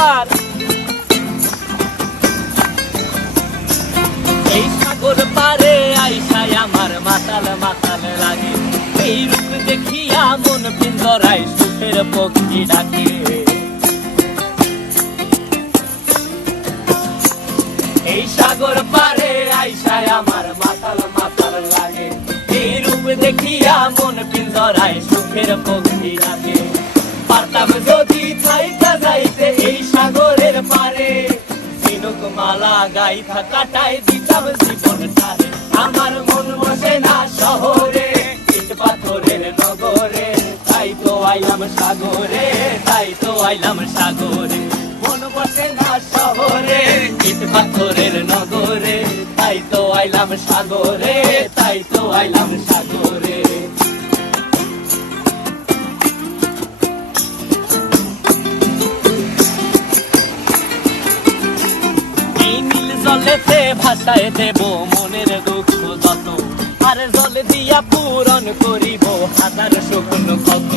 আবার এই সাগর পারে আইসায় আমার মাতাল মাতাল লাগে, এই রূপ দেখিয়া মন পিঞ্জরায় সুখের পক্ষী ডাকে। এই সাগর পারে আইসায় আমার মাতাল মাতাল লাগে, এই রূপ দেখিয়া মন পিঞ্জরায় সুখের পক্ষী ডাকে। পারতাম যদি থাইকা যাইতে এই সাগরের পারে, ঝিনুক মালা গাইথা কাটাই দিতাম জীবনটারে। আমার মন বসে না শহরে, ইট পাথরের নগরে, তাই তো আইলাম সাগরে, তাই তো আইলাম সাগরে। মন বসে না শহরে, ইট পাথরের নগরে, তাই তো আইলাম সাগরে, তাই তো আইলাম সাগরে। জলেতে ভাসায় দেব মনের দুঃখ যত, আর জল দিয়া পূরণ করিব হাজার শুকনো ক্ষত।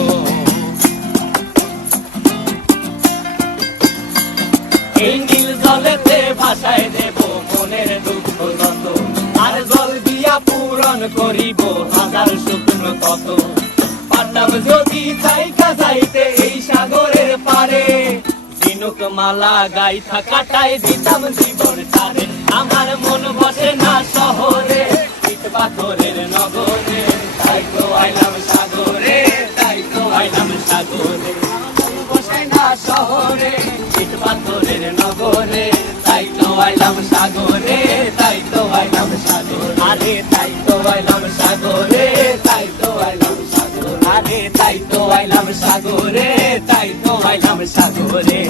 এই নীল জলেতে ভাসায় দেব মনের দুঃখ যত, আর জল দিয়া পূরণ করিব হাজার শুকনো ক্ষত। পারতাম যদি থাইকা যাইতে এই সাগরের পারে, ঝিনুক মালা গাইথা কাটাই দিতাম জীবনটারে। আমার মন বসে না শহরে, ইট পাথরের নগরে, তাই তো আইলাম সাগরে, তাই তো আইলাম সাগরে। মন বসে না শহরে, ইট পাথরের নগরে, তাই তো আইলাম সাগরে, তাই তো আইলাম সাগরে। আরে তাই তো আইলাম সাগরে, তাই তো আইলাম সাগরে। আরে তাই তো আইলাম সাগরে, তাই তো আইলাম সাগরে।